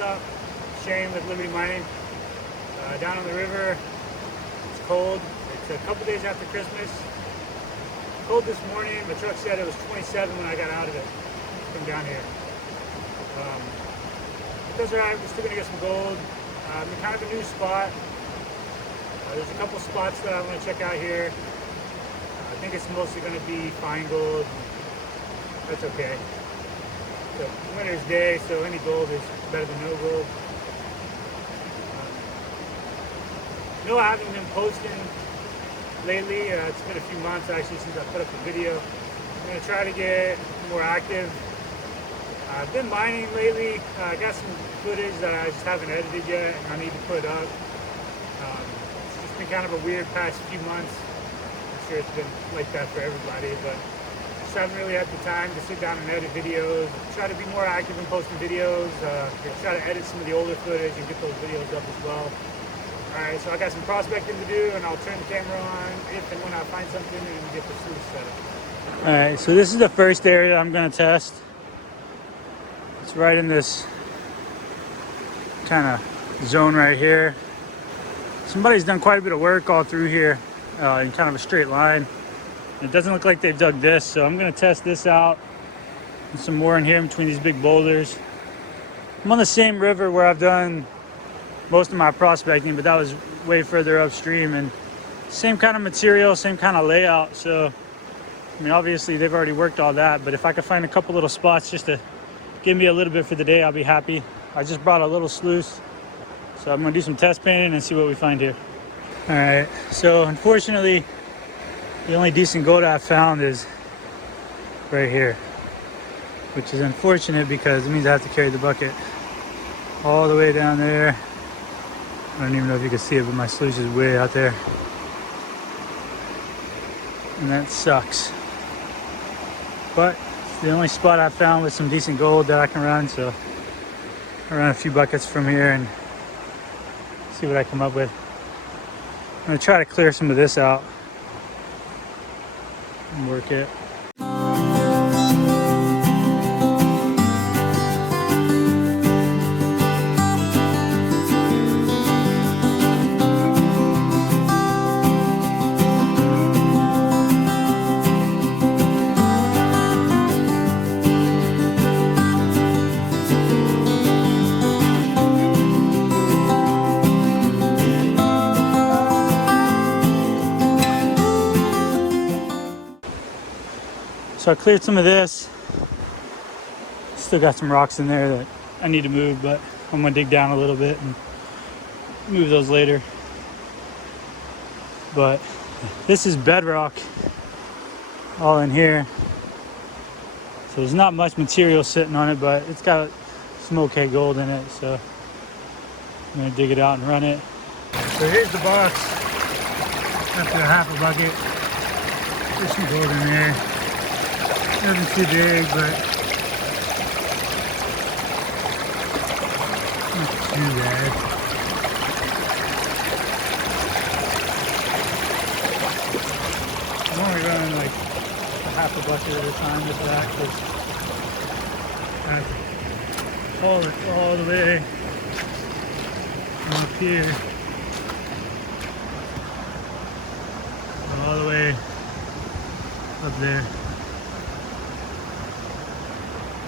up? Shane with Liberty Mining. Down on the river. It's cold. It's a couple days after Christmas. Cold this morning. The truck said it was 27 when I got out of it from down here. Because we're still gonna get some gold. In kind of a new spot. There's a couple spots that I want to check out here. I think it's mostly going to be fine gold. That's okay. So winter's day, so any gold is better than no gold. No, I haven't been posting lately. It's been a few months actually since I put up a video. I'm going to try to get more active. I've been mining lately. I got some footage that I just haven't edited yet and I need to put up. It's just been kind of a weird past few months. I'm sure it's been like that for everybody, but just haven't really had the time to sit down and edit videos. Try to be more active in posting videos. Try to edit some of the older footage and get those videos up as well. Alright, so I got some prospecting to do and I'll turn the camera on if and when I find something and get the sluice set up. Alright, so this is the first area I'm going to test. It's right in this kind of zone right here. Somebody's done quite a bit of work all through here in kind of a straight line. It doesn't look like they've dug this, so I'm going to test this out. And some more in here in between these big boulders. I'm on the same river where I've done most of my prospecting, but that was way further upstream and same kind of material, same kind of layout. So I mean, obviously they've already worked all that, but if I could find a couple little spots just to give me a little bit for the day, I'll be happy. I just brought a little sluice, so I'm gonna do some test painting and see what we find here. All right, so unfortunately the only decent gold I've found is right here, which is unfortunate because it means I have to carry the bucket all the way down there. I don't even know if you can see it, but my sluice is way out there. And that sucks. But it's the only spot I found with some decent gold that I can run, so I'll run a few buckets from here and see what I come up with. I'm gonna try to clear some of this out and work it. So I cleared some of this. Still got some rocks in there that I need to move, but I'm gonna dig down a little bit and move those later. But this is bedrock all in here. So there's not much material sitting on it, but it's got some okay gold in it. So I'm gonna dig it out and run it. So here's the box after a half a bucket. There's some gold in there. Nothing too big, but not too bad. I'm only running like a half a bucket at a time with that because I have to haul it all the way up here, all the way up there.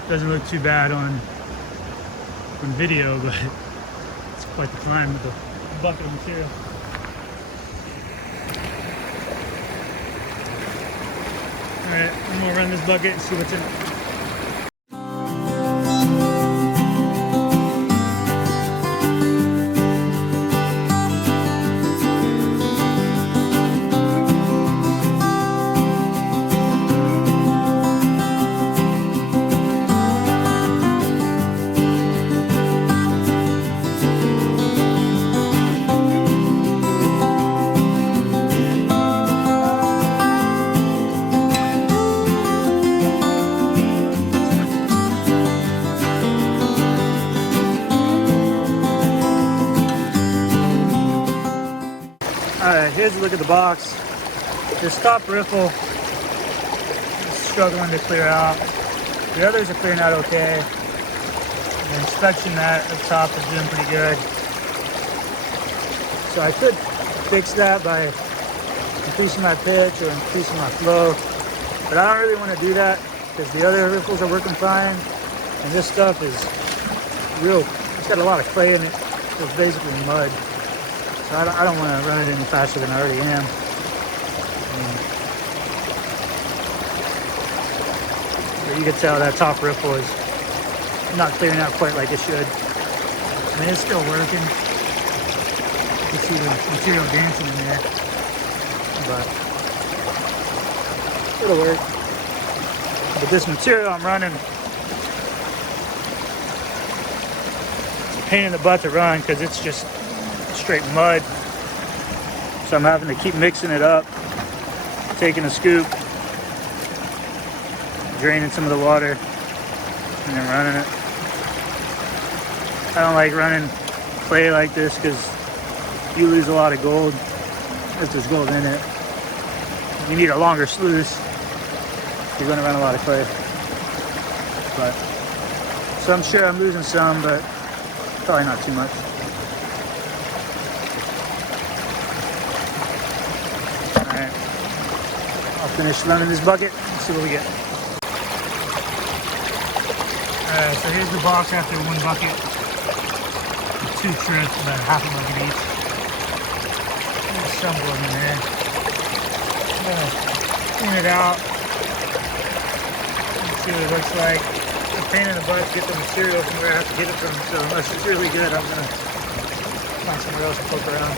Doesn't look too bad on video, but it's quite the climb with a bucket of material. Alright, I'm gonna run this bucket and see what's in it. Alright, here's a look at the box. This top riffle is struggling to clear out. The others are clearing out okay. The inspection that up top is doing pretty good. So I could fix that by increasing my pitch or increasing my flow, but I don't really want to do that because the other riffles are working fine, and this stuff is it's got a lot of clay in it, so it's basically mud. So I don't want to run it any faster than I already am. But you can tell that top riffle is not clearing out quite like it should. I mean, it's still working. You can see the material dancing in there, but it'll work. But this material I'm running, it's a pain in the butt to run because it's just straight mud. So I'm having to keep mixing it up, taking a scoop, draining some of the water, and then running it. I don't like running clay like this because you lose a lot of gold if there's gold in it. You need a longer sluice if you're going to run a lot of clay. But so I'm sure I'm losing some, but probably not too much. Alright, I'll finish running this bucket and see what we get. Alright, so here's the box after one bucket. 2 trips, about half a bucket each. There's some gold in there. I'm gonna clean it out. See what it looks like. It's a pain in the butt to get the material from where I have to get it from, so unless it's really good, I'm gonna find somewhere else to poke around.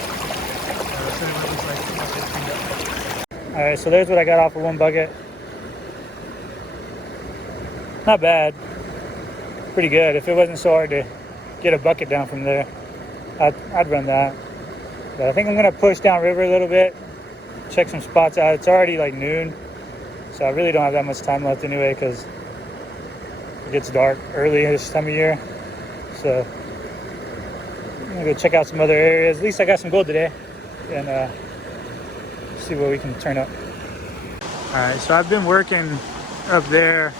So anyway, it looks like it's cleaned up. Alright, so there's what I got off of one bucket. Not bad. Pretty good. If it wasn't so hard to get a bucket down from there, I'd run that. But I think I'm gonna push downriver a little bit, check some spots out. It's already like noon, so I really don't have that much time left anyway because it gets dark early this time of year. So I'm gonna go check out some other areas. At least I got some gold today, and see what we can turn up. All right, so I've been working up there.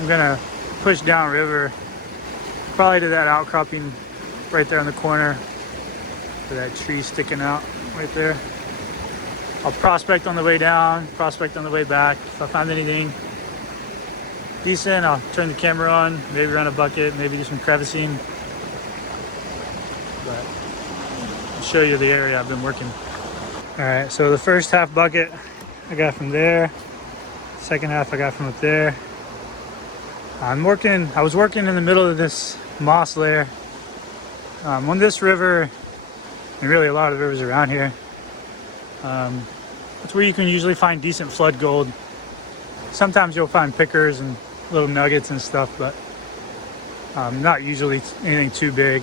I'm gonna push downriver, probably to that outcropping right there in the corner, to that tree sticking out right there. I'll prospect on the way down, prospect on the way back. If I find anything decent, I'll turn the camera on, maybe run a bucket, maybe do some crevicing. But I'll show you the area I've been working. All right, so the first half bucket I got from there. Second half I got from up there. I was working in the middle of this moss layer. On this river, and really a lot of the rivers around here, that's where you can usually find decent flood gold. Sometimes you'll find pickers and little nuggets and stuff, but not usually anything too big,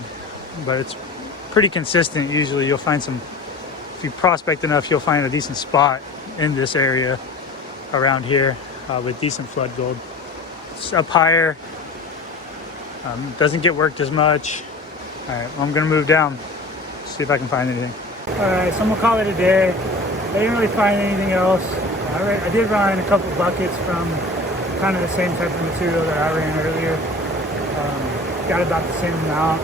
but it's pretty consistent. Usually you'll find some, if you prospect enough, you'll find a decent spot in this area around here with decent flood gold. It's up higher, doesn't get worked as much. All right, well, I'm gonna move down, see if I can find anything. All right, so I'm gonna call it a day. I didn't really find anything else. I did run a couple buckets from kind of the same type of material that I ran earlier. Got about the same amount.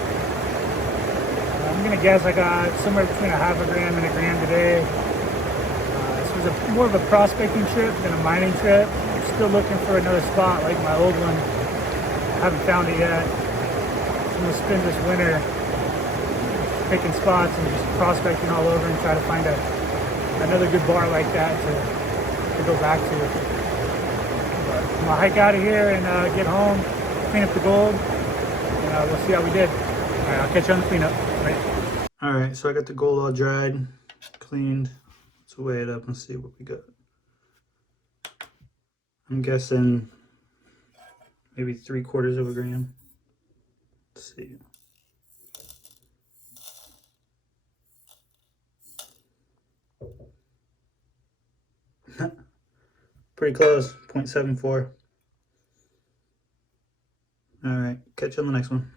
I'm gonna guess I got somewhere between a half a gram and a gram today. This was more of a prospecting trip than a mining trip. I'm still looking for another spot like my old one. I haven't found it yet. I'm gonna spend this winter picking spots and just prospecting all over and try to find another good bar like that to go back to. But I'm gonna hike out of here and get home, clean up the gold, and we'll see how we did. All right, I'll catch you on the cleanup. All right, so I got the gold all dried, cleaned. Let's weigh it up and see what we got. I'm guessing maybe 3/4 of a gram. Let's see. Pretty close, 0.74. All right, catch you on the next one.